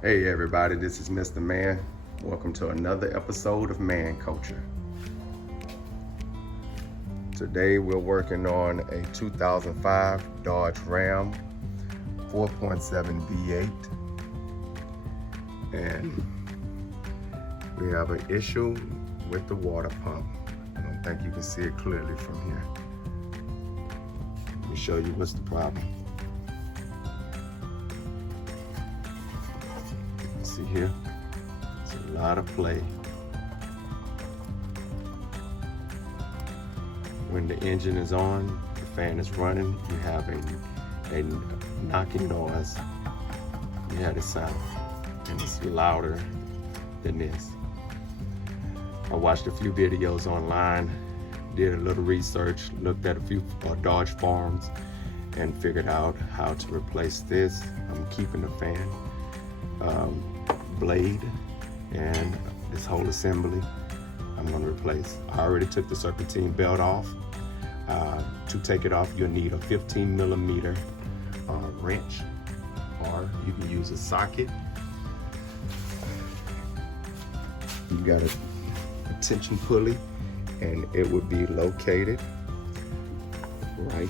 Hey everybody, this is Mr. Man. Welcome to another episode of Man Culture. Today we're working on a 2005 Dodge Ram 4.7 V8. And we have an issue with the water pump. I don't think you can see it clearly from here. Let me show you what's the problem. See here, it's a lot of play. When the engine is on, the fan is running, you have a knocking noise. You have the sound, and it's louder than this. I watched a few videos online, did a little research, looked at a few Dodge forums, and figured out how to replace this. I'm keeping the fan blade and this whole assembly I'm going to replace. I already took the serpentine belt off. To take it off, you'll need a 15 millimeter wrench, or you can use a socket. You got a tension pulley, and it would be located right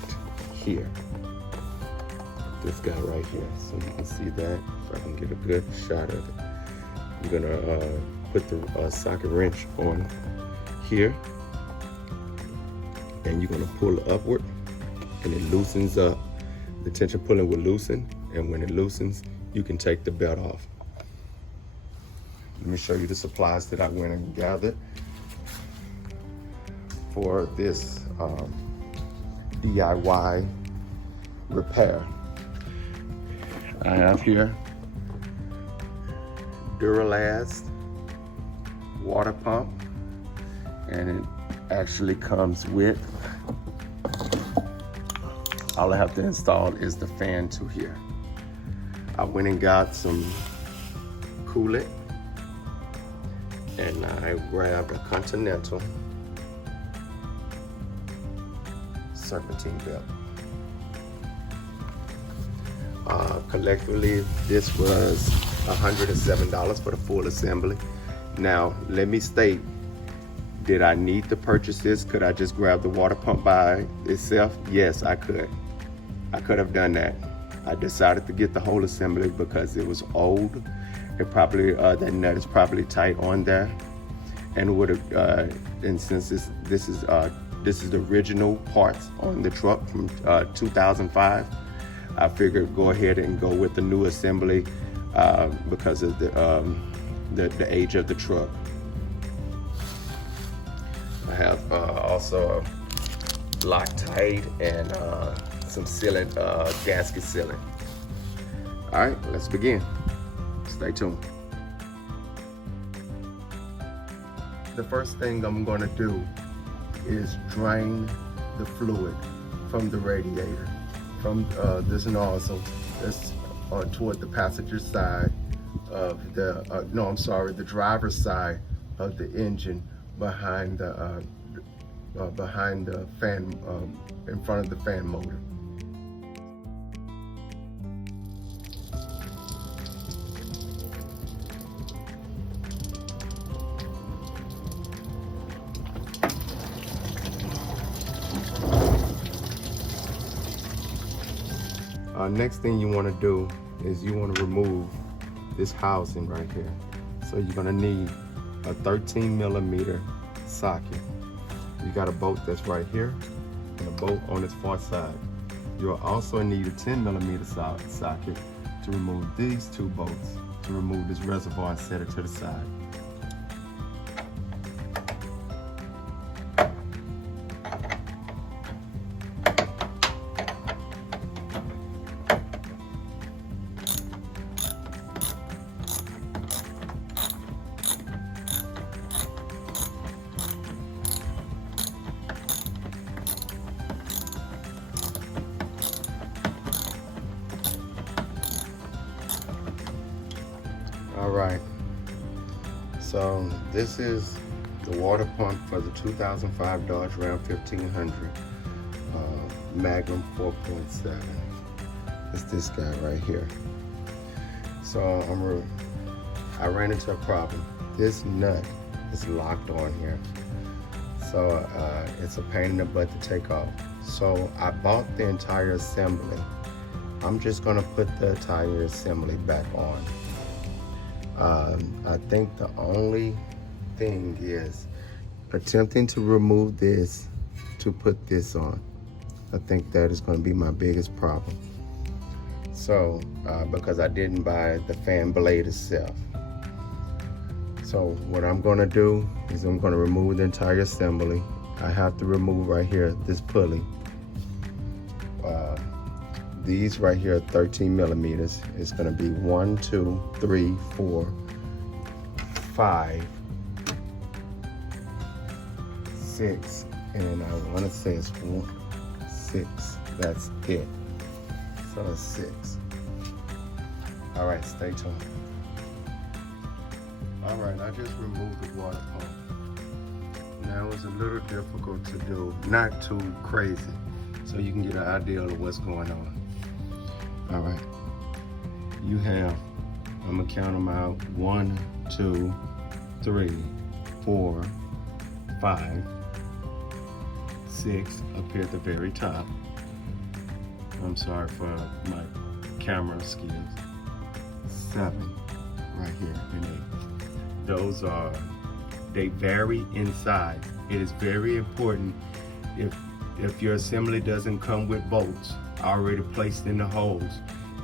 here. This guy right here, so you can see that. If I can get a good shot of it. I'm gonna put the socket wrench on here, and you're gonna pull upward, and it loosens up. The tension pulling will loosen, and when it loosens, you can take the belt off. Let me show you the supplies that I went and gathered for this DIY repair. I have here Duralast water pump, and it actually comes with, all I have to install is the fan to here. I went and got some coolant, and I grabbed a Continental serpentine belt. Collectively, this was $107 for the full assembly. Now, let me state, did I need to purchase this? Could I just grab the water pump by itself? Yes, I could. I could have done that. I decided to get the whole assembly because it was old. It probably, that nut is probably tight on there. And would have, and since this is the original parts on the truck from 2005, I figured go ahead and go with the new assembly because of the age of the truck. I have also a Loctite and some sealant, gasket sealing. All right, let's begin. Stay tuned. The first thing I'm going to do is drain the fluid from the radiator, from this nozzle that's toward the passenger side of the, the driver's side of the engine, behind the fan, in front of the fan motor. Next thing you want to do is you want to remove this housing right here. So you're going to need a 13 millimeter socket. You got a bolt that's right here and a bolt on its far side. You'll also need a 10 millimeter socket to remove these two bolts, to remove this reservoir and set it to the side. All right, so this is the water pump for the 2005 Dodge Ram 1500 Magnum 4.7. It's this guy right here. So I ran into a problem. This nut is locked on here. So it's a pain in the butt to take off. So I bought the entire assembly. I'm just gonna put the entire assembly back on. I think the only thing is attempting to remove this to put this on. I think that is gonna be my biggest problem. So, because I didn't buy the fan blade itself. So what I'm gonna do is I'm gonna remove the entire assembly. I have to remove right here, this pulley. These right here are 13 millimeters. It's gonna be 1, 2, 3, 4, 5, 6, and I wanna say it's 6, that's it. So it's 6. All right, stay tuned. All right, I just removed the water pump. Now it's a little difficult to do, not too crazy, so you can get an idea of what's going on. All right, you have, I'm gonna count them out, 1, 2, 3, 4, 5, 6, up here at the very top. I'm sorry for my camera skills. 7, right here, and 8. Those are, they vary in size. It is very important if your assembly doesn't come with bolts already placed in the holes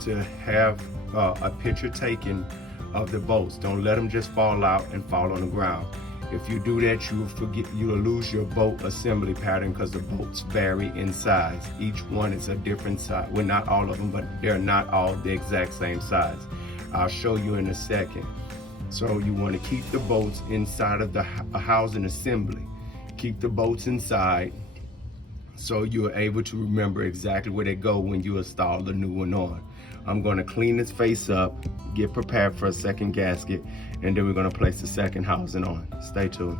to have a picture taken of the bolts. Don't let them just fall out and fall on the ground. If you do that, you will lose your bolt assembly pattern because the bolts vary in size. Each one is a different size. Well, not all of them, but they're not all the exact same size. I'll show you in a second. So you want to keep the bolts inside of the housing assembly. Keep the bolts inside so you're able to remember exactly where they go when you install the new one on. I'm going to clean this face up, get prepared for a second gasket, and then we're going to place the second housing on. Stay tuned.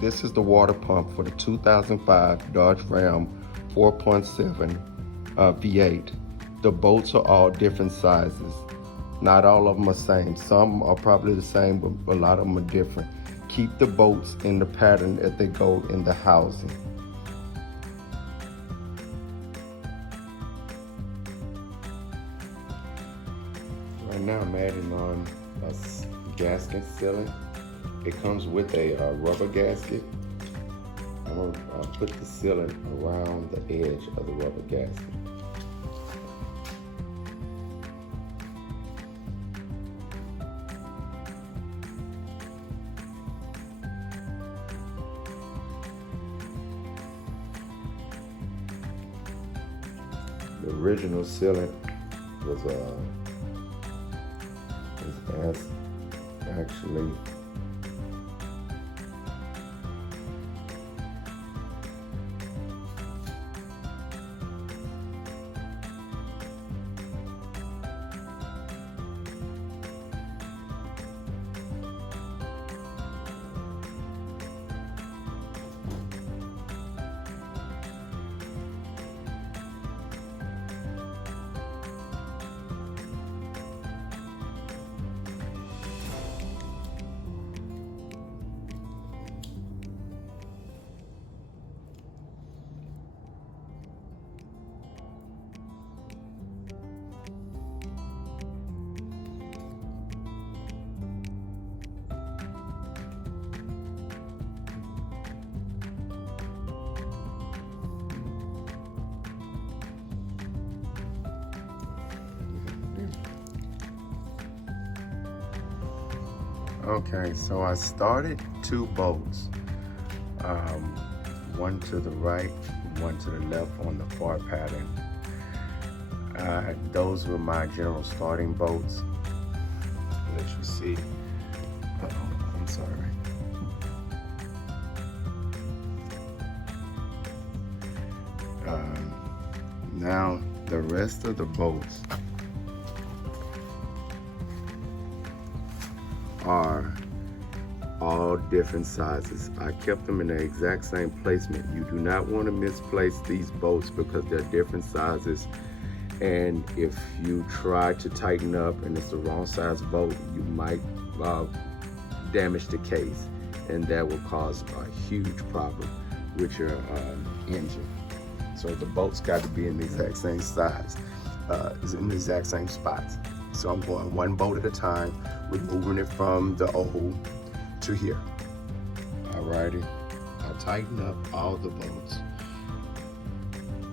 This is the water pump for the 2005 Dodge Ram 4.7 V8. The bolts are all different sizes. Not all of them are the same. Some are probably the same, but a lot of them are different. Keep the bolts in the pattern that they go in the housing. Right now I'm adding on a gasket sealant. It comes with a rubber gasket. I'm going to put the sealant around the edge of the rubber gasket. The original sealant was actually okay, so I started 2 bolts, one to the right, one to the left on the far pattern. Those were my general starting bolts. Let you see. I'm sorry. Now the rest of the bolts are all different sizes. I kept them in the exact same placement. You do not want to misplace these bolts because they're different sizes And if you try to tighten up and it's the wrong size bolt, you might damage the case, and that will cause a huge problem with your engine. So the bolt's got to be in the exact same size, in the exact same spots. So I'm going one bolt at a time, removing it from the O to here. Alrighty, I tighten up all the bolts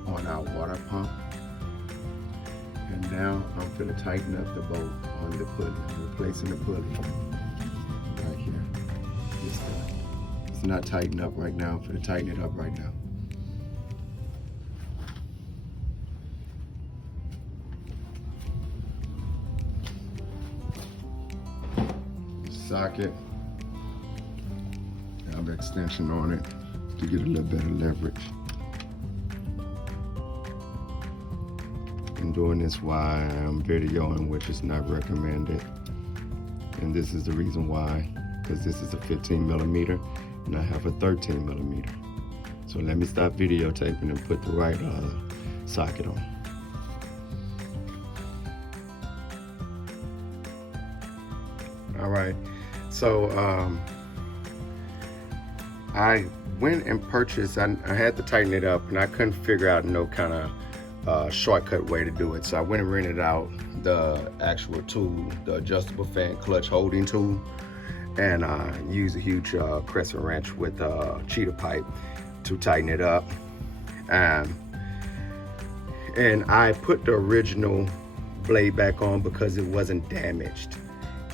on our water pump. And now I'm gonna tighten up the bolt on the pulley. I'm replacing the pulley right here. It's not tightened up right now. I'm gonna tighten it up right now. Socket. I have an extension on it to get a little better leverage. I'm doing this while I'm videoing, which is not recommended. And this is the reason why, because this is a 15 millimeter and I have a 13 millimeter. So let me stop videotaping and put the right socket on. All right, so I went and purchased, I had to tighten it up and I couldn't figure out no kind of shortcut way to do it. So I went and rented out the actual tool, the adjustable fan clutch holding tool, and I used a huge crescent wrench with cheater pipe to tighten it up. And I put the original blade back on because it wasn't damaged,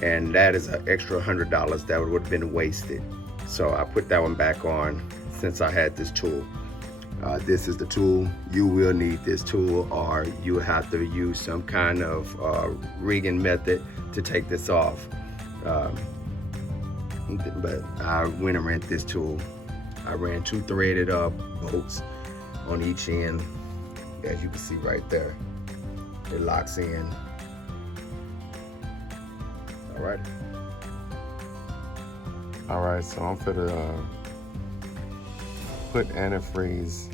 and that is an extra $100 that would have been wasted. So I put that one back on since I had this tool. This is the tool. You will need this tool, or you have to use some kind of rigging method to take this off. But I went and rented this tool. I ran 2 threaded bolts on each end, as you can see right there. It locks in. All right. All right, so I'm gonna put antifreeze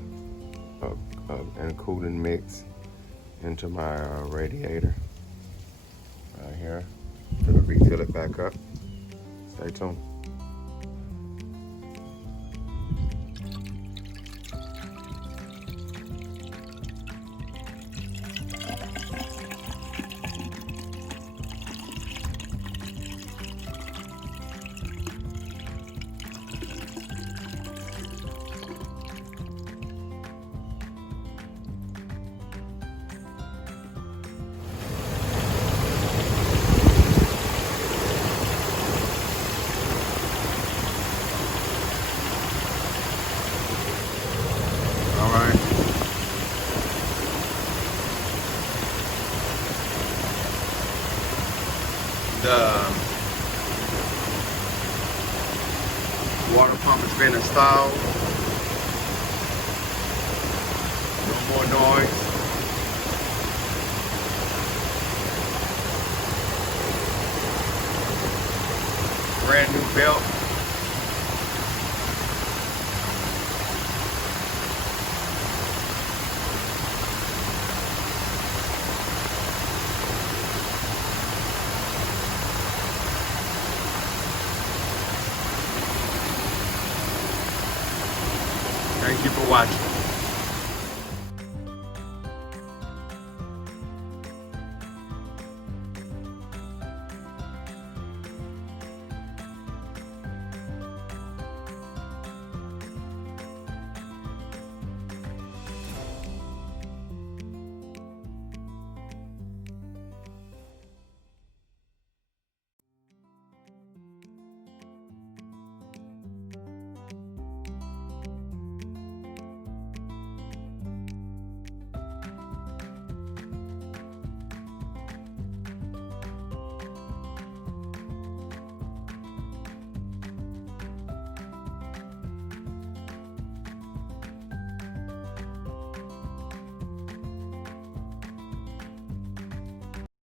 and cooling mix into my radiator right here. I'm gonna refill it back up. Stay tuned. The water pump has been installed. No more noise. Brand new belt. Thank you for watching.